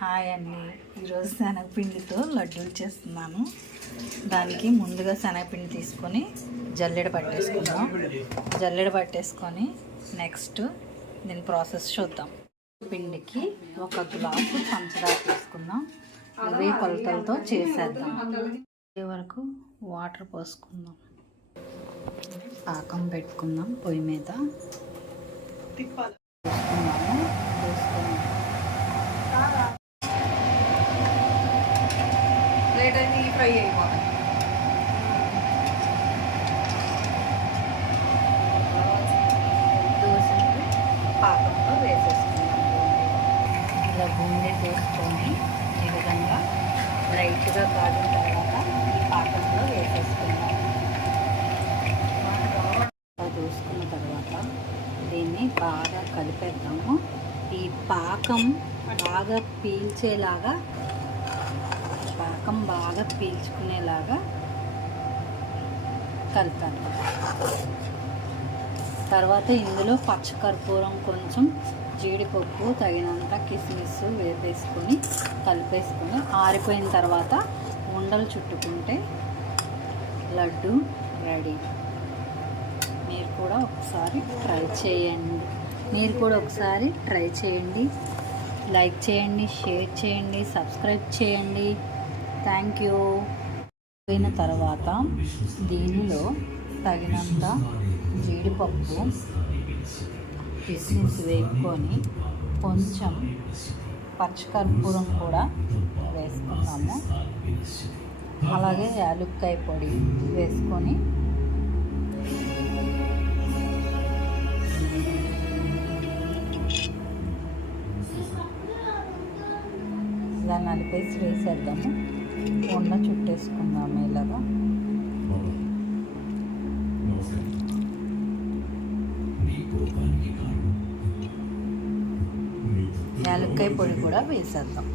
Hi అండి. ఈరోజు శనగపిండితో లడ్డూలు చేస్తున్నాను. దానికి ముందుగా శనగపిండి తీసుకొని జల్లెడ పట్టేసుకొని నెక్స్ట్ దీని ప్రాసెస్ చూద్దాం. పిండికి 1 గ్లాసు పంచదార తీసుకుందాం. ఇవే కొలతలతో చేసేద్దాం. వరకు వాటర్ పోసుకుందాం. పాకం పెట్టుకుందాం. పొయ్యి మీద ఫ్రై అయిపోవాలి. దోశలు పాకంలో వేసేసుకున్నాం. ఇలా బూందీ తీసుకొని ఈ విధంగా లైట్గా కాగిన తర్వాత ఈ పాకంలో వేసేసుకున్నాం. దూసుకున్న తర్వాత దీన్ని బాగా కలిపేద్దాము. ఈ పాకం బాగా పీల్చేలాగా, పాకం బాగా పీల్చుకునేలాగా కలిపాను. తర్వాత ఇందులో పచ్చకర్పూరం, కొంచెం జీడిపప్పు, తగినంత కిస్మిస్ వేపేసుకొని కలిపేసుకొని ఆరిపోయిన తర్వాత ఉండలు చుట్టుకుంటే లడ్డు రెడీ. మీరు కూడా ఒకసారి ట్రై చేయండి. లైక్ చేయండి, షేర్ చేయండి, సబ్స్క్రైబ్ చేయండి. Thank you. అయిన తర్వాత దీనిలో తగినంత జీడిపప్పు, కిస్మిస్ వేపుకొని కొంచెం పచ్చకర్పూరం కూడా వేసుకున్నాము. అలాగే యాలుక్కాయ పొడి వేసుకొని ఇలా నలిపేసి వేసేద్దాము. ఉండ చుట్టేసుకుందాము. ఇలాగా యాలక్కాయ పొడి కూడా వేసేద్దాం.